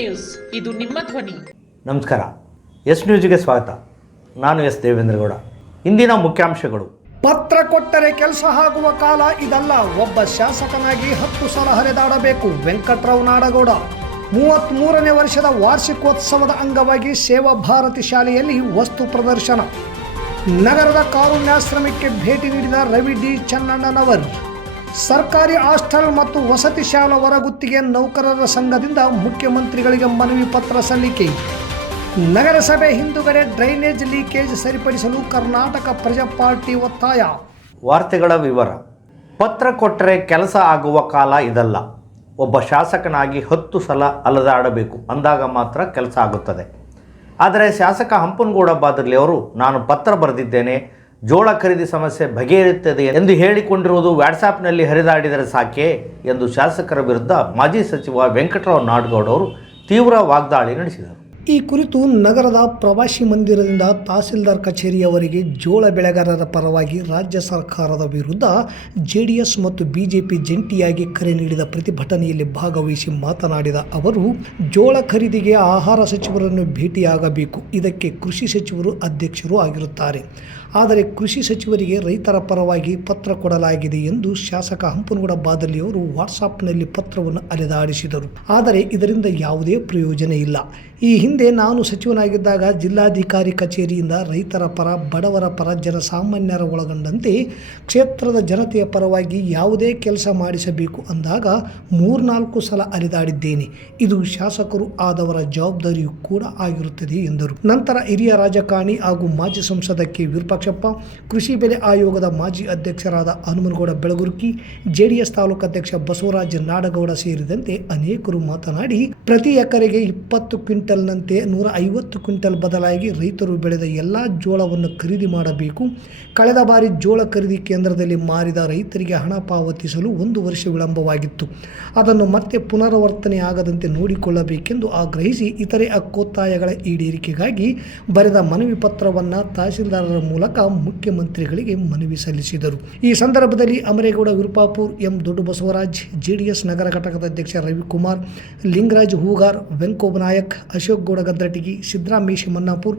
News. ಇದು ನಿಮ್ಮ ಧ್ವನಿ. ನಮಸ್ಕಾರ. ಎಸ್ ನ್ಯೂಸ್ಗೆ ಸ್ವಾಗತ. ನಾನು ಎಸ್ ದೇವೇಂದ್ರಗೌಡ. ಇಂದಿನ ಮುಖ್ಯಾಂಶಗಳು. ಪತ್ರ ಕೊಟ್ಟರೆ ಕೆಲಸ ಆಗುವ ಕಾಲ ಇದಲ್ಲ. ಒಬ್ಬ ಶಾಸಕನಾಗಿ ಹತ್ತು ಸಲ ಹರಿದಾಡಬೇಕು ವೆಂಕಟರಾವ್ ನಾಡಗೌಡ. ಮೂವತ್ತ್ ಮೂರನೇ ವರ್ಷದ ವಾರ್ಷಿಕೋತ್ಸವದ ಅಂಗವಾಗಿ ಸೇವಾ ಭಾರತಿ ಶಾಲೆಯಲ್ಲಿ ವಸ್ತು ಪ್ರದರ್ಶನ. ನಗರದ ಕಾರುಣ್ಯಾಶ್ರಮಕ್ಕೆ ಭೇಟಿ ನೀಡಿದ ರವಿ ಡಿ. ಚನ್ನಣ್ಣನವರ್. ಸರ್ಕಾರಿ ಹಾಸ್ಟೆಲ್ ಮತ್ತು ವಸತಿ ಶಾಲಾ ಹೊರಗುತ್ತಿಗೆ ನೌಕರರ ಸಂಘದಿಂದ ಮುಖ್ಯಮಂತ್ರಿಗಳಿಗೆ ಮನವಿ ಪತ್ರ ಸಲ್ಲಿಕೆ. ನಗರಸಭೆ ಹಿಂದುಗಡೆ ಡ್ರೈನೇಜ್ ಲೀಕೇಜ್ ಸರಿಪಡಿಸಲು ಕರ್ನಾಟಕ ಪ್ರಜಾ ಪಾರ್ಟಿ ಒತ್ತಾಯ. ವಾರ್ತೆಗಳ ವಿವರ. ಪತ್ರ ಕೊಟ್ಟರೆ ಕೆಲಸ ಆಗುವ ಕಾಲ ಇದಲ್ಲ. ಒಬ್ಬ ಶಾಸಕನಾಗಿ ಹತ್ತು ಸಲ ಅಲದಾಡಬೇಕು ಅಂದಾಗ ಮಾತ್ರ ಕೆಲಸ ಆಗುತ್ತದೆ. ಆದರೆ ಶಾಸಕ ಹಂಪನಗೌಡ ಬಾದರ್ಲಿ ಅವರು, ನಾನು ಪತ್ರ ಬರೆದಿದ್ದೇನೆ ಜೋಳ ಖರೀದಿ ಸಮಸ್ಯೆ ಬಗೆಹರಿಯುತ್ತದೆ ಎಂದು ಹೇಳಿಕೊಂಡಿರುವುದು ವ್ಯಾಟ್ಸಾಪ್ನಲ್ಲಿ ಹರಿದಾಡಿದರೆ ಸಾಕೆ ಎಂದು ಶಾಸಕರ ವಿರುದ್ಧ ಮಾಜಿ ಸಚಿವ ವೆಂಕಟರಾವ್ ನಾಡಗೌಡ ಅವರು ತೀವ್ರ ವಾಗ್ದಾಳಿ ನಡೆಸಿದರು. ಈ ಕುರಿತು ನಗರದ ಪ್ರವಾಸಿ ಮಂದಿರದಿಂದ ತಹಸೀಲ್ದಾರ್ ಕಚೇರಿಯವರೆಗೆ ಜೋಳ ಬೆಳೆಗಾರರ ಪರವಾಗಿ ರಾಜ್ಯ ಸರ್ಕಾರದ ವಿರುದ್ಧ ಜೆಡಿಎಸ್ ಮತ್ತು ಬಿಜೆಪಿ ಜಂಟಿಯಾಗಿ ಕರೆ ನೀಡಿದ ಪ್ರತಿಭಟನೆಯಲ್ಲಿ ಭಾಗವಹಿಸಿ ಮಾತನಾಡಿದ ಅವರು, ಜೋಳ ಖರೀದಿಗೆ ಆಹಾರ ಸಚಿವರನ್ನು ಭೇಟಿಯಾಗಬೇಕು. ಇದಕ್ಕೆ ಕೃಷಿ ಸಚಿವರು ಅಧ್ಯಕ್ಷರು ಆಗಿರುತ್ತಾರೆ. ಆದರೆ ಕೃಷಿ ಸಚಿವರಿಗೆ ರೈತರ ಪರವಾಗಿ ಪತ್ರ ಕೊಡಲಾಗಿದೆ ಎಂದು ಶಾಸಕ ಹಂಪನಗೌಡ ಬಾದಲಿಯವರು ವಾಟ್ಸಾಪ್ನಲ್ಲಿ ಪತ್ರವನ್ನು ಅಲೆದಾಡಿಸಿದರು. ಆದರೆ ಇದರಿಂದ ಯಾವುದೇ ಪ್ರಯೋಜನ ಇಲ್ಲ. ಈ ಹಿಂದೆ ನಾನು ಸಚಿವನಾಗಿದ್ದಾಗ ಜಿಲ್ಲಾಧಿಕಾರಿ ಕಚೇರಿಯಿಂದ ರೈತರ ಪರ, ಬಡವರ ಪರ ಜನಸಾಮಾನ್ಯರ ಒಳಗೊಂಡಂತೆ ಕ್ಷೇತ್ರದ ಜನತೆಯ ಪರವಾಗಿ ಯಾವುದೇ ಕೆಲಸ ಮಾಡಿಸಬೇಕು ಅಂದಾಗ ಮೂರ್ನಾಲ್ಕು ಸಲ ಅಲೆದಾಡಿದ್ದೇನೆ. ಇದು ಶಾಸಕರು ಆದವರ ಜವಾಬ್ದಾರಿಯೂ ಕೂಡ ಆಗಿರುತ್ತದೆ ಎಂದರು. ನಂತರ ಹಿರಿಯ ರಾಜಕಾರಣಿ ಹಾಗೂ ಮಾಜಿ ಸಂಸದಕ್ಕೆ ಕೆ ವಿರೂಪಾಕ್ಷಪ್ಪ ಕೃಷಿ ಬೆಲೆ ಆಯೋಗದ ಮಾಜಿ ಅಧ್ಯಕ್ಷರಾದ ಹನುಮನಗೌಡ ಬೆಳಗುರ್ಕಿ, ಜೆಡಿಎಸ್ ತಾಲೂಕು ಅಧ್ಯಕ್ಷ ಬಸವರಾಜ ನಾಡಗೌಡ ಸೇರಿದಂತೆ ಅನೇಕರು ಮಾತನಾಡಿ, ಪ್ರತಿ ಎಕರೆಗೆ ಇಪ್ಪತ್ತು ಕ್ವಿಂಟಲ್ನಂತೆ ನೂರ ಐವತ್ತು ಕ್ವಿಂಟಲ್ ಬದಲಾಗಿ ರೈತರು ಬೆಳೆದ ಎಲ್ಲ ಜೋಳವನ್ನು ಖರೀದಿ ಮಾಡಬೇಕು. ಕಳೆದ ಬಾರಿ ಜೋಳ ಖರೀದಿ ಕೇಂದ್ರದಲ್ಲಿ ಮಾರಿದ ರೈತರಿಗೆ ಹಣ ಪಾವತಿಸಲು ಒಂದು ವರ್ಷ ವಿಳಂಬವಾಗಿತ್ತು. ಅದನ್ನು ಮತ್ತೆ ಪುನರಾವರ್ತನೆ ಆಗದಂತೆ ನೋಡಿಕೊಳ್ಳಬೇಕೆಂದು ಆಗ್ರಹಿಸಿ ಇತರೆ ಹಕ್ಕೊತ್ತಾಯಗಳ ಈಡೇರಿಕೆಗಾಗಿ ಬರೆದ ಮನವಿ ಪತ್ರವನ್ನು ತಹಸೀಲ್ದಾರರ ಮೂಲಕ ಮುಖ್ಯಮಂತ್ರಿಗಳಿಗೆ ಮನವಿ ಸಲ್ಲಿಸಿದರು. ಈ ಸಂದರ್ಭದಲ್ಲಿ ಅಮರೇಗೌಡ, ವಿರುಪಾಪುರ್ ಎಂ ದೊಡ್ಡ ಬಸವರಾಜ್ ಜೆಡಿಎಸ್ ನಗರ ಘಟಕದ ಅಧ್ಯಕ್ಷ ರವಿಕುಮಾರ್, ಲಿಂಗರಾಜ್ ಹೂಗಾರ್ ವೆಂಕೋಬ ನಾಯಕ್, ಅಶೋಕ್ ಗೌಡ ಗದ್ರಟಿಗಿ ಸಿದ್ದರಾಮೇಶ್ ಮನ್ನಾಪುರ್,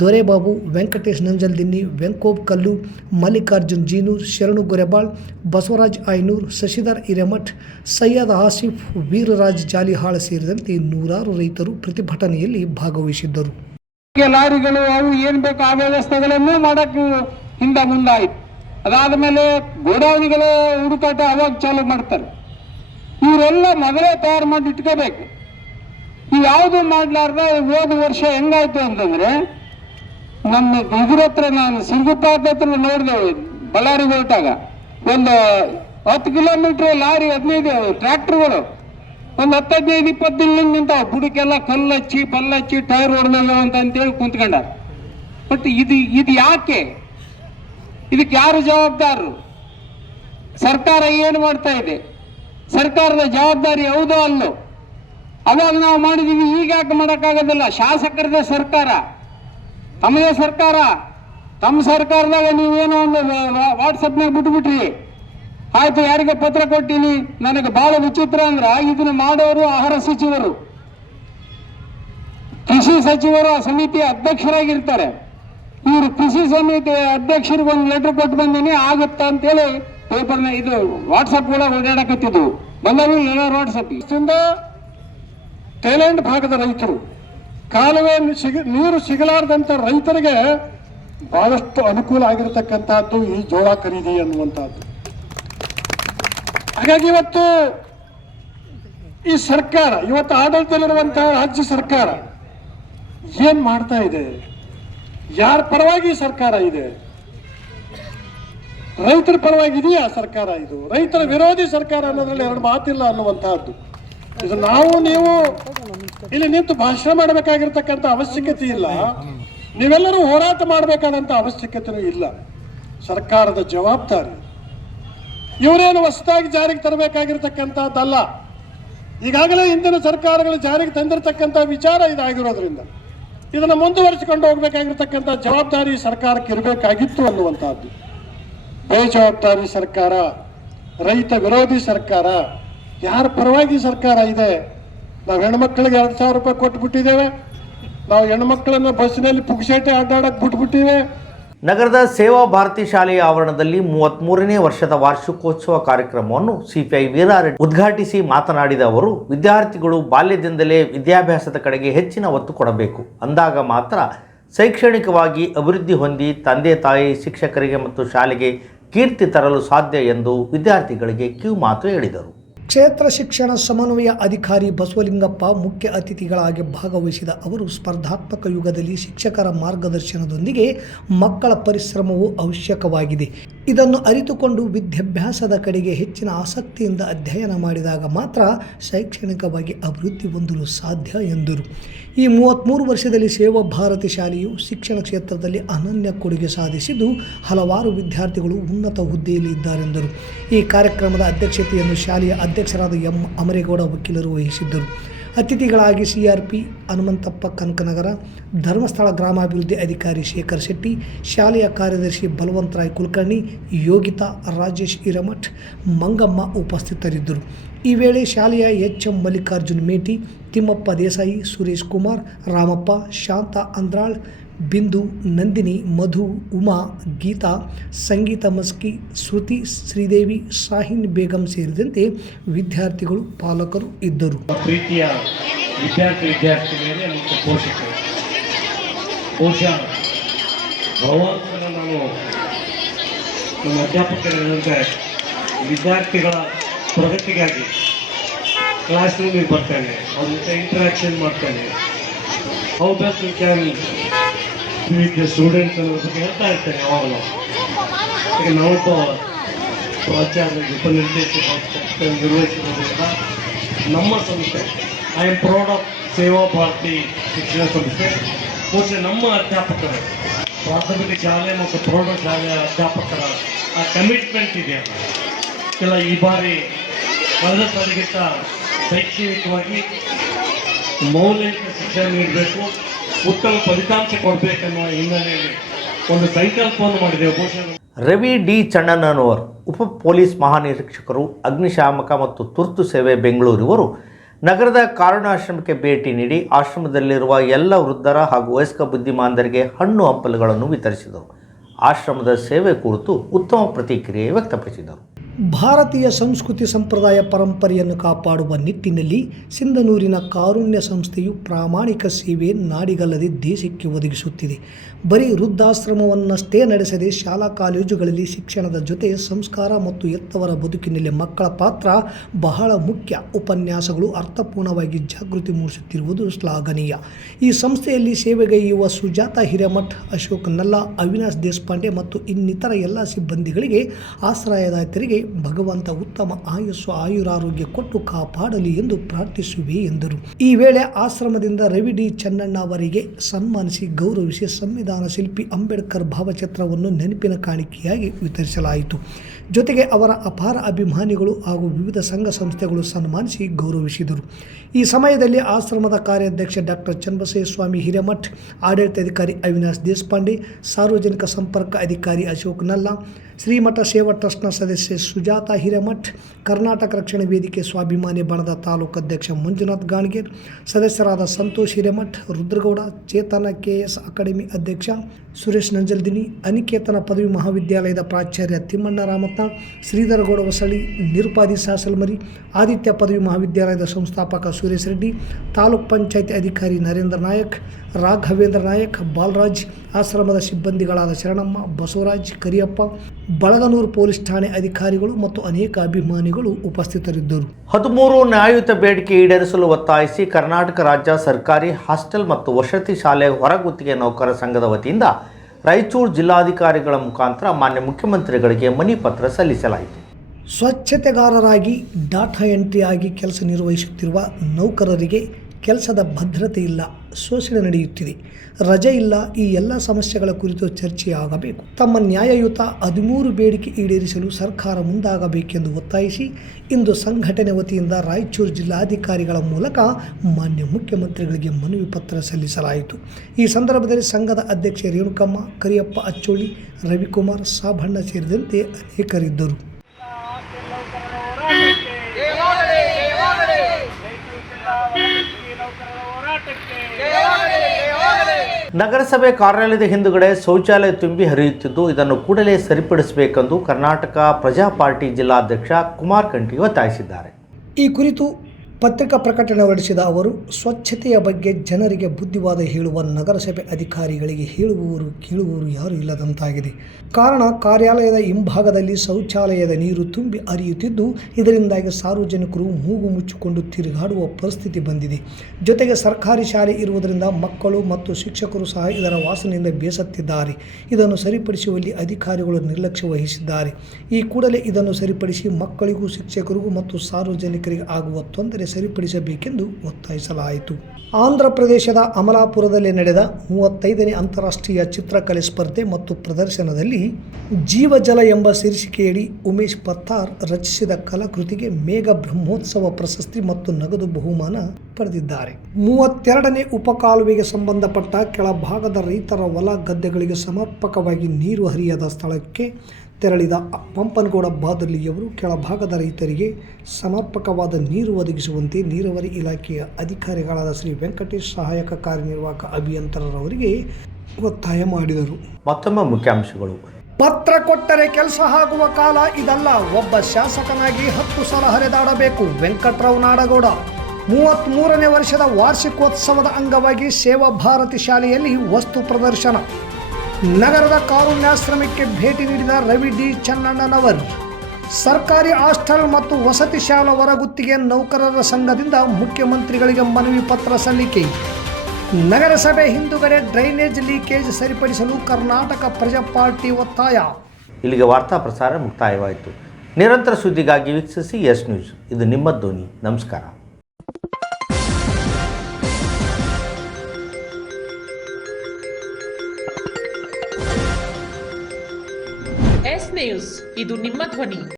ದೊರೆಬಾಬು, ವೆಂಕಟೇಶ್ ನಂಜಲ್ದಿನ್ನಿ, ವೆಂಕೋಬ್ ಕಲ್ಲು, ಮಲ್ಲಿಕಾರ್ಜುನ್ ಜೀನು, ಶರಣು ಗೊರೆಬಾಳ್, ಬಸವರಾಜ್ ಐನೂರ್, ಶಶಿಧರ್ ಹಿರೇಮಠ್, ಸೈಯದ್ ಆಸಿಫ್, ವೀರರಾಜ್ ಜಾಲಿಹಾಳ ಸೇರಿದಂತೆ ನೂರಾರು ರೈತರು ಪ್ರತಿಭಟನೆಯಲ್ಲಿ ಭಾಗವಹಿಸಿದ್ದರು. ಲಾರಿಗಳು ಅವು ಏನ್ ಬೇಕು ಆ ವ್ಯವಸ್ಥೆಗಳನ್ನು ಮಾಡಕ್ ಹಿಂದ ಮುಂದಾಯ್ತು. ಅದಾದ್ಮೇಲೆ ಗೋಡಾವಣಿಗಳ ಹುಡುಕಾಟ ಅವಾಗ ಚಾಲು ಮಾಡ್ತಾರೆ. ಇವರೆಲ್ಲ ಮೊದಲೇ ತಯಾರು ಮಾಡಿ ಇಟ್ಕೋಬೇಕು. ಯಾವುದು ಮಾಡ್ಲಾರ್ದ ಹೋದ ವರ್ಷ ಹೆಂಗಾಯ್ತು ಅಂತಂದ್ರೆ, ನಮ್ಮ ಇದ್ರ ಹತ್ರ ನಾನು ಸಿಂಗುಪ್ಪಾದ ಹತ್ರ ನೋಡಿದೆ ಬಳ್ಳಾರಿಗೆ ಹೊರಟಾಗ ಒಂದು ಹತ್ತು ಕಿಲೋಮೀಟರ್ ಲಾರಿ ಹದಿನೈದು ಟ್ರ್ಯಾಕ್ಟರ್ಗಳು. ಒಂದು ಹತ್ತು ಹದಿನೈದು ಇಪ್ಪತ್ತು ದಿನ ನಿಂತಾವ ಬುಡಕ್ಕೆಲ್ಲ ಕಲ್ಲು ಹಚ್ಚಿ ಪಲ್ಲ ಹಚ್ಚಿ ಟೈರ್ ಹೊಡೆದಲ್ಲ ಅಂತ ಅಂತೇಳಿ ಕುಂತ್ಕೊಂಡಾರ. ಬಟ್ ಇದು ಇದು ಯಾಕೆ? ಇದಕ್ಕೆ ಯಾರು ಜವಾಬ್ದಾರರು? ಸರ್ಕಾರ ಏನು ಮಾಡ್ತಾ ಇದೆ? ಸರ್ಕಾರದ ಜವಾಬ್ದಾರಿ ಹೌದೋ ಅಲ್ಲೋ? ಅವಾಗ ನಾವು ಮಾಡಿದೀವಿ, ಈಗ ಯಾಕೆ ಮಾಡೋಕ್ಕಾಗೋದಿಲ್ಲ? ಶಾಸಕರದ ಸರ್ಕಾರ. ತಮ್ಮದೇ ಸರ್ಕಾರ. ತಮ್ಮ ಸರ್ಕಾರದಾಗ ನೀವೇನೋ ಒಂದು ವಾಟ್ಸಪ್ನಾಗ ಬಿಟ್ಬಿಟ್ರಿ. ಆಯ್ತು, ಯಾರಿಗೆ ಪತ್ರ ಕೊಟ್ಟಿನಿ? ನನಗೆ ಬಹಳ ವಿಚಿತ್ರ ಅಂದ್ರ, ಇದನ್ನ ಮಾಡೋರು ಆಹಾರ ಸಚಿವರು. ಕೃಷಿ ಸಚಿವರು ಆ ಸಮಿತಿಯ ಅಧ್ಯಕ್ಷರಾಗಿರ್ತಾರೆ. ಇವರು ಕೃಷಿ ಸಮಿತಿ ಅಧ್ಯಕ್ಷರಿಗೆ ಒಂದು ಲೆಟರ್ ಕೊಟ್ಟು ಬಂದೀನಿ, ಆಗುತ್ತಾ ಅಂತೇಳಿ ಪೇಪರ್ನ ಇದು ವಾಟ್ಸಪ್ ಒಳಗೆ ಓಡಾಡಕತ್ತಿದ್ವು ಬಂದವರು ಎಲ್ಲರೂ ವಾಟ್ಸಪ್ ಥೈಲ್ಯಾಂಡ್ ಭಾಗದ ರೈತರು, ಕಾಲುವೆ ಸಿಗ, ನೀರು ಸಿಗಲಾರದಂತ ರೈತರಿಗೆ ಬಹಳಷ್ಟು ಅನುಕೂಲ ಆಗಿರತಕ್ಕಂಥದ್ದು ಈ ಜೋಳ ಖರೀದಿ ಅನ್ನುವಂಥದ್ದು ಹಾಗಾಗಿ ಇವತ್ತು ಈ ಸರ್ಕಾರ, ಇವತ್ತು ಆಡಳಿತದಲ್ಲಿರುವಂತಹ ರಾಜ್ಯ ಸರ್ಕಾರ ಏನ್ ಮಾಡ್ತಾ ಇದೆ? ಯಾರ ಪರವಾಗಿ ಸರ್ಕಾರ ಇದೆ? ರೈತರ ಪರವಾಗಿ ಇದೆಯಾ ಸರ್ಕಾರ ಇದು? ರೈತರ ವಿರೋಧಿ ಸರ್ಕಾರ ಅನ್ನೋದ್ರಲ್ಲಿ ಎರಡು ಮಾತಿಲ್ಲ ಅನ್ನುವಂತಹದ್ದು ಇದು ನಾವು, ನೀವು ಇಲ್ಲಿ ನಿಂತು ಭಾಷಣ ಮಾಡಬೇಕಾಗಿರ್ತಕ್ಕಂಥ ಅವಶ್ಯಕತೆ ಇಲ್ಲ. ನೀವೆಲ್ಲರೂ ಹೋರಾಟ ಮಾಡಬೇಕಾದಂತ ಅವಶ್ಯಕತೆನೂ ಇಲ್ಲ. ಸರ್ಕಾರದ ಜವಾಬ್ದಾರಿ. ಇವರೇನು ಹೊಸದಾಗಿ ಜಾರಿಗೆ ತರಬೇಕಾಗಿರ್ತಕ್ಕಂಥದ್ದಲ್ಲ ಈಗಾಗಲೇ ಹಿಂದಿನ ಸರ್ಕಾರಗಳು ಜಾರಿಗೆ ತಂದಿರತಕ್ಕಂಥ ವಿಚಾರ ಇದಾಗಿರೋದ್ರಿಂದ ಇದನ್ನು ಮುಂದುವರಿಸಿಕೊಂಡು ಹೋಗಬೇಕಾಗಿರ್ತಕ್ಕಂಥ ಜವಾಬ್ದಾರಿ ಸರ್ಕಾರಕ್ಕೆ ಇರಬೇಕಾಗಿತ್ತು ಅನ್ನುವಂಥದ್ದು ಬೇಜವಾಬ್ದಾರಿ ಸರ್ಕಾರ, ರೈತ ವಿರೋಧಿ ಸರ್ಕಾರ, ಯಾರ ಪರವಾಗಿ ಸರ್ಕಾರ ಇದೆ? ನಾವು ಹೆಣ್ಮಕ್ಳಿಗೆ ಎರಡು ಸಾವಿರ ರೂಪಾಯಿ ಕೊಟ್ಬಿಟ್ಟಿದ್ದೇವೆ. ನಾವು ಹೆಣ್ಮಕ್ಳನ್ನ ಬಸ್ಸಿನಲ್ಲಿ ಪುಗ್ಸೇಟೆ ಅಡ್ಡಾಡಕ್ಕೆ ಬಿಟ್ಬಿಟ್ಟಿವೆ. ನಗರದ ಸೇವಾ ಭಾರತಿ ಶಾಲೆಯ ಆವರಣದಲ್ಲಿ ಮೂವತ್ತ್ಮೂರನೇ ವರ್ಷದ ವಾರ್ಷಿಕೋತ್ಸವ ಕಾರ್ಯಕ್ರಮವನ್ನು ಸಿಪಿಐ ವೀರಾರೆಡ್ಡಿ ಉದ್ಘಾಟಿಸಿ ಮಾತನಾಡಿದ ಅವರು, ವಿದ್ಯಾರ್ಥಿಗಳು ಬಾಲ್ಯದಿಂದಲೇ ವಿದ್ಯಾಭ್ಯಾಸದ ಕಡೆಗೆ ಹೆಚ್ಚಿನ ಒತ್ತು ಕೊಡಬೇಕು. ಅಂದಾಗ ಮಾತ್ರ ಶೈಕ್ಷಣಿಕವಾಗಿ ಅಭಿವೃದ್ಧಿ ಹೊಂದಿ ತಂದೆ, ತಾಯಿ, ಶಿಕ್ಷಕರಿಗೆ ಮತ್ತು ಶಾಲೆಗೆ ಕೀರ್ತಿ ತರಲು ಸಾಧ್ಯ ಎಂದು ವಿದ್ಯಾರ್ಥಿಗಳಿಗೆ ಕಿವಿ ಮಾತು ಹೇಳಿದರು. ಕ್ಷೇತ್ರ ಶಿಕ್ಷಣ ಸಮನ್ವಯ ಅಧಿಕಾರಿ ಬಸವಲಿಂಗಪ್ಪ ಮುಖ್ಯ ಅತಿಥಿಗಳಾಗಿ ಭಾಗವಹಿಸಿದ ಅವರು, ಸ್ಪರ್ಧಾತ್ಮಕ ಯುಗದಲ್ಲಿ ಶಿಕ್ಷಕರ ಮಾರ್ಗದರ್ಶನದೊಂದಿಗೆ ಮಕ್ಕಳ ಪರಿಶ್ರಮವು ಅವಶ್ಯಕವಾಗಿದೆ. ಇದನ್ನು ಅರಿತುಕೊಂಡು ವಿದ್ಯಾಭ್ಯಾಸದ ಕಡೆಗೆ ಹೆಚ್ಚಿನ ಆಸಕ್ತಿಯಿಂದ ಅಧ್ಯಯನ ಮಾಡಿದಾಗ ಮಾತ್ರ ಶೈಕ್ಷಣಿಕವಾಗಿ ಅಭಿವೃದ್ಧಿ ಹೊಂದಲು ಸಾಧ್ಯ ಎಂದರು. ಈ ಮೂವತ್ತ್ಮೂರು ವರ್ಷದಲ್ಲಿ ಸೇವಾ ಭಾರತಿ ಶಾಲೆಯು ಶಿಕ್ಷಣ ಕ್ಷೇತ್ರದಲ್ಲಿ ಅನನ್ಯ ಕೊಡುಗೆ ಸಾಧಿಸಿದ್ದು ಹಲವಾರು ವಿದ್ಯಾರ್ಥಿಗಳು ಉನ್ನತ ಹುದ್ದೆಯಲ್ಲಿ ಇದ್ದಾರೆಂದರು. ಈ ಕಾರ್ಯಕ್ರಮದ ಅಧ್ಯಕ್ಷತೆಯನ್ನು ಶಾಲೆಯ ಅಧ್ಯಕ್ಷರಾದ ಎಂ. ಅಮರೇಗೌಡ ವಕೀಲರು ವಹಿಸಿದ್ದರು. ಅತಿಥಿಗಳಾಗಿ C R P Hanumanthappa Kanakanagar, Dharmasthala ಗ್ರಾಮಾಭಿವೃದ್ಧಿ ಅಧಿಕಾರಿ ಶೇಖರ್ ಶೆಟ್ಟಿ, ಶಾಲೆಯ ಕಾರ್ಯದರ್ಶಿ ಬಲವಂತರಾಯ್ ಕುಲಕರ್ಣಿ, ಯೋಗಿತಾ ರಾಜೇಶ್ ಹಿರಮಠ್, ಮಂಗಮ್ಮ ಉಪಸ್ಥಿತರಿದ್ದರು. ಈ ವೇಳೆ ಶಾಲೆಯ ಎಚ್ ಎಂ ಮಲ್ಲಿಕಾರ್ಜುನ್ ಮೇಟಿ, ತಿಮ್ಮಪ್ಪ ದೇಸಾಯಿ, ಸುರೇಶ್ ಕುಮಾರ್, ರಾಮಪ್ಪ, ಶಾಂತ ಅಂದ್ರಾಳ್ ಬಿಂದು, ನಂದಿನಿ, ಮಧು, ಉಮಾ, ಗೀತಾ, ಸಂಗೀತ ಮಸ್ಕಿ, ಶ್ರುತಿ, ಶ್ರೀದೇವಿ ಶಾಹಿನ್ ಬೇಗಂ ಸೇರಿದಂತೆ ವಿದ್ಯಾರ್ಥಿಗಳು, ಪಾಲಕರು ಇದ್ದರು. ಪ್ರೀತಿಯ ವಿದ್ಯಾರ್ಥಿ ವಿದ್ಯಾರ್ಥಿನಿಯರೇ ಮತ್ತು ಪೋಷಕರು. ಬಹುಶಃ ಭಗವಂತನ ನಾನು ನಮ್ಮ ಅಧ್ಯಾಪಕರು ವಿದ್ಯಾರ್ಥಿಗಳ ಪ್ರಗತಿಗಾಗಿ ಕ್ಲಾಸ್ ರೂಮಿಗೆ ಬರ್ತಾನೆ. ಅವ್ರ ಜೊತೆ ಇಂಟ್ರಾಕ್ಷನ್ ಮಾಡ್ತಾನೆ. How best you can with students ಅನ್ನೋ ಬಗ್ಗೆ ಹೇಳ್ತಾ ಇರ್ತೇನೆ ಯಾವಾಗಲೂ. ಈಗ ನಾವೊಬ್ಬ ಪ್ರಾಚಾರ್ಯ, ಉಪನಿರ್ದೇಶಕ ನಿರ್ವಹಿಸಿರೋದ್ರಿಂದ ನಮ್ಮ ಸಂಸ್ಥೆ ಐ ಆಮ್ ಪ್ರೌಡ್ ಆಫ್ ಸೇವಾ ಭಾರತಿ ಶಿಕ್ಷಣ ಸಂಸ್ಥೆ. ಬಹುಶಃ ನಮ್ಮ ಅಧ್ಯಾಪಕರು, ಪ್ರಾಥಮಿಕ ಶಾಲೆ ಮತ್ತು ಪ್ರೌಢಶಾಲೆಯ ಅಧ್ಯಾಪಕರ ಆ ಕಮಿಟ್ಮೆಂಟ್ ಇದೆಯಲ್ಲ ಕೆಲ ಈ ಬಾರಿ ಕಳೆದ ಸಾರಿಗಿಂತ ಶೈಕ್ಷಣಿಕವಾಗಿ ಮೌಲ್ಯಯುತ ಶಿಕ್ಷಣ ನೀಡಬೇಕು. ಉತ್ತಮ ಫಲಿತಾಂಶ ಹಿನ್ನೆಲೆಯಲ್ಲಿ ಒಂದು ಸಂಕಲ್ಪವನ್ನು ಮಾಡಿದೆ ರವಿ ಡಿ ಚಣ್ಣನವರ್ ಉಪ ಪೊಲೀಸ್ ಮಹಾನಿರೀಕ್ಷಕರು, ಅಗ್ನಿಶಾಮಕ ಮತ್ತು ತುರ್ತು ಸೇವೆ ಬೆಂಗಳೂರಿವರು ನಗರದ ಕಾರಣಾಶ್ರಮಕ್ಕೆ ಭೇಟಿ ನೀಡಿ ಆಶ್ರಮದಲ್ಲಿರುವ ಎಲ್ಲ ವೃದ್ಧರ ಹಾಗೂ ವಯಸ್ಕ ಬುದ್ಧಿಮಾಂದರಿಗೆ ಹಣ್ಣು ಹಂಪಲುಗಳನ್ನು ವಿತರಿಸಿದರು. ಆಶ್ರಮದ ಸೇವೆ ಕುರಿತು ಉತ್ತಮ ಪ್ರತಿಕ್ರಿಯೆ ವ್ಯಕ್ತಪಡಿಸಿದರು. ಭಾರತೀಯ ಸಂಸ್ಕೃತಿ ಸಂಪ್ರದಾಯ ಪರಂಪರೆಯನ್ನು ಕಾಪಾಡುವ ನಿಟ್ಟಿನಲ್ಲಿ ಸಿಂಧನೂರಿನ ಕಾರುಣ್ಯ ಸಂಸ್ಥೆಯು ಪ್ರಾಮಾಣಿಕ ಸೇವೆ ನಾಡಿಗಲ್ಲದೆ ದೇಶಕ್ಕೆ ಒದಗಿಸುತ್ತಿದೆ. ಬರೀ ವೃದ್ಧಾಶ್ರಮವನ್ನಷ್ಟೇ ನಡೆಸದೆ ಶಾಲಾ ಕಾಲೇಜುಗಳಲ್ಲಿ ಶಿಕ್ಷಣದ ಜೊತೆ ಸಂಸ್ಕಾರ ಮತ್ತು ಎತ್ತವರ ಬದುಕಿನಲ್ಲಿ ಮಕ್ಕಳ ಪಾತ್ರ ಬಹಳ ಮುಖ್ಯ. ಉಪನ್ಯಾಸಗಳು ಅರ್ಥಪೂರ್ಣವಾಗಿ ಜಾಗೃತಿ ಮೂಡಿಸುತ್ತಿರುವುದು ಶ್ಲಾಘನೀಯ. ಈ ಸಂಸ್ಥೆಯಲ್ಲಿ ಸೇವೆಗೈಯುವ ಸುಜಾತ ಹಿರೇಮಠ್, ಅಶೋಕ್ ನಲ್ಲಾ, ಅವಿನಾಶ್ ದೇಶಪಾಂಡೆ ಮತ್ತು ಇನ್ನಿತರ ಎಲ್ಲ ಸಿಬ್ಬಂದಿಗಳಿಗೆ ಆಶ್ರಯದಾತರಿಗೆ ಭಗವಂತ ಉತ್ತಮ ಆಯುಸ್ಸು ಆಯುರಾರೋಗ್ಯ ಕೊಟ್ಟು ಕಾಪಾಡಲಿ ಎಂದು ಪ್ರಾರ್ಥಿಸುವೆ ಎಂದರು. ಈ ವೇಳೆ ಆಶ್ರಮದಿಂದ ರವಿ ಡಿ ಚೆನ್ನಣ್ಣ ಅವರಿಗೆ ಸನ್ಮಾನಿಸಿ ಗೌರವಿಸಿ ಸಂವಿಧಾನ ಶಿಲ್ಪಿ ಅಂಬೇಡ್ಕರ್ ಭಾವಚಿತ್ರವನ್ನು ನೆನಪಿನ ಕಾಣಿಕೆಯಾಗಿ ವಿತರಿಸಲಾಯಿತು. ಜೊತೆಗೆ ಅವರ ಅಪಾರ ಅಭಿಮಾನಿಗಳು ಹಾಗೂ ವಿವಿಧ ಸಂಘ ಸಂಸ್ಥೆಗಳು ಸನ್ಮಾನಿಸಿ ಗೌರವಿಸಿದರು. ಈ ಸಮಯದಲ್ಲಿ ಆಶ್ರಮದ ಕಾರ್ಯಾಧ್ಯಕ್ಷ ಡಾಕ್ಟರ್ ಚನ್ನಬಸವೇಸ್ವಾಮಿ ಹಿರೇಮಠ್, ಆಡಳಿತಾಧಿಕಾರಿ ಅವಿನಾಶ್ ದೇಶಪಾಂಡೆ, ಸಾರ್ವಜನಿಕ ಸಂಪರ್ಕ ಅಧಿಕಾರಿ ಅಶೋಕ್ ನಲ್ಲ ಶ್ರೀಮಠ ಸೇವಾ ಟ್ರಸ್ಟ್ನ ಸದಸ್ಯೆ ಸುಜಾತ ಹಿರೇಮಠ್, ಕರ್ನಾಟಕ ರಕ್ಷಣೆ ವೇದಿಕೆ ಸ್ವಾಭಿಮಾನಿ ಬಣದ ತಾಲೂಕು ಅಧ್ಯಕ್ಷ ಮಂಜುನಾಥ್ ಗಾಣ್ಗೇರ್ ಸದಸ್ಯರಾದ Santosh Hiremath, Rudragouda, Chetana K S academy ಅಧ್ಯಕ್ಷ ಸುರೇಶ್ ನಂಜಲ್ದಿನಿ, ಅನಿಕೇತನ ಪದವಿ ಮಹಾವಿದ್ಯಾಲಯದ ಪ್ರಾಚಾರ್ಯ ತಿಮ್ಮಣ್ಣ ರಾಮತ್ನ ಶ್ರೀಧರಗೌಡ ಹೊಸಳ್ಳಿ, ನಿರುಪಾದಿ ಸಾಸಲ್ಮರಿ, ಆದಿತ್ಯ ಪದವಿ ಮಹಾವಿದ್ಯಾಲಯದ ಸಂಸ್ಥಾಪಕ ಸುರೇಶ್ ರೆಡ್ಡಿ, ತಾಲೂಕ್ ಪಂಚಾಯತ್ ಅಧಿಕಾರಿ ನರೇಂದ್ರ ನಾಯಕ್, ರಾಘವೇಂದ್ರ ನಾಯಕ್, ಬಾಲರಾಜ್, ಆಶ್ರಮದ ಸಿಬ್ಬಂದಿಗಳಾದ ಶರಣಮ್ಮ, ಬಸವರಾಜ್, ಕರಿಯಪ್ಪ, ಬಳಗನೂರು ಪೊಲೀಸ್ ಠಾಣೆ ಅಧಿಕಾರಿಗಳು ಮತ್ತು ಅನೇಕ ಅಭಿಮಾನಿಗಳು ಉಪಸ್ಥಿತರಿದ್ದರು. ಹದಿಮೂರು ನ್ಯಾಯಯುತ ಬೇಡಿಕೆ ಈಡೇರಿಸಲು ಒತ್ತಾಯಿಸಿ ಕರ್ನಾಟಕ ರಾಜ್ಯ ಸರ್ಕಾರಿ ಹಾಸ್ಟೆಲ್ ಮತ್ತು ವಸತಿ ಶಾಲೆ ಹೊರಗುತ್ತಿಗೆ ನೌಕರ ಸಂಘದ ವತಿಯಿಂದ ರಾಯಚೂರು ಜಿಲ್ಲಾಧಿಕಾರಿಗಳ ಮುಖಾಂತರ ಮಾನ್ಯ ಮುಖ್ಯಮಂತ್ರಿಗಳಿಗೆ ಮನಿ ಪತ್ರ ಸಲ್ಲಿಸಲಾಯಿತು. ಸ್ವಚ್ಛತೆಗಾರರಾಗಿ ಡಾಟಾ ಎಂಟ್ರಿ ಆಗಿ ಕೆಲಸ ನಿರ್ವಹಿಸುತ್ತಿರುವ ನೌಕರರಿಗೆ ಕೆಲಸದ ಭದ್ರತೆ ಇಲ್ಲ, ಶೋಷಣೆ ನಡೆಯುತ್ತಿದೆ. ರಜೆ ಇಲ್ಲ, ಈ ಎಲ್ಲ ಸಮಸ್ಯೆಗಳ ಕುರಿತು ಚರ್ಚೆಯಾಗಬೇಕು. ತಮ್ಮ ನ್ಯಾಯಯುತ ಹದಿಮೂರು ಬೇಡಿಕೆ ಈಡೇರಿಸಲು ಸರ್ಕಾರ ಮುಂದಾಗಬೇಕೆಂದು ಒತ್ತಾಯಿಸಿ, ಇಂದು ಸಂಘಟನೆ ವತಿಯಿಂದ ರಾಯಚೂರು ಜಿಲ್ಲಾಧಿಕಾರಿಗಳ ಮೂಲಕ ಮಾನ್ಯ ಮುಖ್ಯಮಂತ್ರಿಗಳಿಗೆ ಮನವಿ ಪತ್ರ ಸಲ್ಲಿಸಲಾಯಿತು. ಈ ಸಂದರ್ಭದಲ್ಲಿ ಸಂಘದ ಅಧ್ಯಕ್ಷೆ ರೇಣುಕಮ್ಮ, ಕರಿಯಪ್ಪ ಅಚ್ಚೋಳಿ ರವಿಕುಮಾರ್, ಸಾಬಣ್ಣ ಸೇರಿದಂತೆ ಅನೇಕರಿದ್ದರು. ನಗರಸಭೆ ಕಾರ್ಯಾಲಯದ ಹಿಂದುಗಡೆ ಶೌಚಾಲಯ ತುಂಬಿ ಹರಿಯುತ್ತಿದ್ದು ಇದನ್ನು ಕೂಡಲೇ ಸರಿಪಡಿಸಬೇಕೆಂದು ಕರ್ನಾಟಕ ಪ್ರಜಾ ಪಾರ್ಟಿ ಜಿಲ್ಲಾಧ್ಯಕ್ಷ ಕುಮಾರ್ ಕಂಠಿ ಒತ್ತಾಯಿಸಿದ್ದಾರೆ. ಈ ಕುರಿತು ಪತ್ರಿಕಾ ಪ್ರಕಟಣೆ ಹೊರಡಿಸಿದ ಅವರು, ಸ್ವಚ್ಛತೆಯ ಬಗ್ಗೆ ಜನರಿಗೆ ಬುದ್ಧಿವಾದ ಹೇಳುವ ನಗರಸಭೆ ಅಧಿಕಾರಿಗಳಿಗೆ ಹೇಳುವವರು ಕೇಳುವವರು ಯಾರೂ ಇಲ್ಲದಂತಾಗಿದೆ. ಕಾರಣ, ಕಾರ್ಯಾಲಯದ ಹಿಂಭಾಗದಲ್ಲಿ ಶೌಚಾಲಯದ ನೀರು ತುಂಬಿ ಹರಿಯುತ್ತಿದ್ದು, ಇದರಿಂದಾಗಿ ಸಾರ್ವಜನಿಕರು ಮೂಗು ಮುಚ್ಚಿಕೊಂಡು ತಿರುಗಾಡುವ ಪರಿಸ್ಥಿತಿ ಬಂದಿದೆ. ಜೊತೆಗೆ ಸರ್ಕಾರಿ ಶಾಲೆ ಇರುವುದರಿಂದ ಮಕ್ಕಳು ಮತ್ತು ಶಿಕ್ಷಕರು ಸಹ ಇದರ ವಾಸನೆಯಿಂದ ಬೇಸತ್ತಿದ್ದಾರೆ. ಇದನ್ನು ಸರಿಪಡಿಸುವಲ್ಲಿ ಅಧಿಕಾರಿಗಳು ನಿರ್ಲಕ್ಷ್ಯ ವಹಿಸಿದ್ದಾರೆ. ಈ ಕೂಡಲೇ ಇದನ್ನು ಸರಿಪಡಿಸಿ ಮಕ್ಕಳಿಗೂ, ಶಿಕ್ಷಕರಿಗೂ ಮತ್ತು ಸಾರ್ವಜನಿಕರಿಗೆ ಆಗುವ ತೊಂದರೆ ಸರಿಪಡಿಸಬೇಕೆಂದು ಒತ್ತಾಯಿಸಲಾಯಿತು. ಆಂಧ್ರ ಪ್ರದೇಶದ ಅಮಲಾಪುರದಲ್ಲಿ ನಡೆದ ಮೂವತ್ತೈದನೇ ಅಂತಾರಾಷ್ಟ್ರೀಯ ಚಿತ್ರಕಲೆ ಸ್ಪರ್ಧೆ ಮತ್ತು ಪ್ರದರ್ಶನದಲ್ಲಿ ಜೀವಜಲ ಎಂಬ ಶೀರ್ಷಿಕೆಯಡಿ ಉಮೇಶ್ ಪತ್ತಾರ್ ರಚಿಸಿದ ಕಲಾಕೃತಿಗೆ ಮೇಘ ಬ್ರಹ್ಮೋತ್ಸವ ಪ್ರಶಸ್ತಿ ಮತ್ತು ನಗದು ಬಹುಮಾನ ಪಡೆದಿದ್ದಾರೆ. ಮೂವತ್ತೆರಡನೇ ಉಪಕಾಲುವೆಗೆ ಸಂಬಂಧಪಟ್ಟ ಕೆಳಭಾಗದ ರೈತರ ಹೊಲ ಗದ್ದೆಗಳಿಗೆ ಸಮರ್ಪಕವಾಗಿ ನೀರು ಹರಿಯದ ಸ್ಥಳಕ್ಕೆ ತೆರಳಿದ ಪಂಪನಗೌಡ ಬಾದಲ್ಲಿಯವರು ಕೆಳಭಾಗದ ರೈತರಿಗೆ ಸಮರ್ಪಕವಾದ ನೀರು ಒದಗಿಸುವಂತೆ ನೀರಾವರಿ ಇಲಾಖೆಯ ಅಧಿಕಾರಿಗಳಾದ ಶ್ರೀ ವೆಂಕಟೇಶ್ ಸಹಾಯಕ ಕಾರ್ಯನಿರ್ವಾಹಕ ಅಭಿಯಂತರರವರಿಗೆ ಒತ್ತಾಯ ಮಾಡಿದರು. ಮತ್ತೊಮ್ಮೆ ಮುಖ್ಯಾಂಶಗಳು. ಪತ್ರ ಕೊಟ್ಟರೆ ಕೆಲಸ ಆಗುವ ಕಾಲ ಇದಲ್ಲ. ಒಬ್ಬ ಶಾಸಕನಾಗಿ ಹತ್ತು ಸಲ ಹರಿದಾಡಬೇಕು ವೆಂಕಟರಾವ್ ನಾಡಗೌಡ. ಮೂವತ್ತ್ ಮೂರನೇ ವರ್ಷದ ವಾರ್ಷಿಕೋತ್ಸವದ ಅಂಗವಾಗಿ ಸೇವಾ ಭಾರತಿ ಶಾಲೆಯಲ್ಲಿ ವಸ್ತು ಪ್ರದರ್ಶನ. ನಗರದ ಕಾರುಣ್ಯಾಶ್ರಮಕ್ಕೆ ಭೇಟಿ ನೀಡಿದ ರವಿ ಡಿ ಚನ್ನಣ್ಣನವರ್, ಸರ್ಕಾರಿ ಹಾಸ್ಟೆಲ್ ಮತ್ತು ವಸತಿ ಶಾಲಾ ಹೊರಗುತ್ತಿಗೆ ನೌಕರರ ಸಂಘದಿಂದ ಮುಖ್ಯಮಂತ್ರಿಗಳಿಗೆ ಮನವಿ ಪತ್ರ ಸಲ್ಲಿಕೆ. ನಗರಸಭೆ ಹಿಂದುಗಡೆ ಡ್ರೈನೇಜ್ ಲೀಕೇಜ್ ಸರಿಪಡಿಸಲು ಕರ್ನಾಟಕ ಪ್ರಜಾ ಪಾರ್ಟಿ ಒತ್ತಾಯ. ಇಲ್ಲಿಗೆ ವಾರ್ತಾ ಪ್ರಸಾರ ಮುಕ್ತಾಯವಾಯಿತು. ನಿರಂತರ ಸುದ್ದಿಗಾಗಿ ವೀಕ್ಷಿಸಿ ಎಸ್ ನ್ಯೂಸ್. ಇದು ನಿಮ್ಮ ಧ್ವನಿ. ನಮಸ್ಕಾರ. ನ್ಯೂಸ್. ಇದು ನಿಮ್ಮ ಧ್ವನಿ.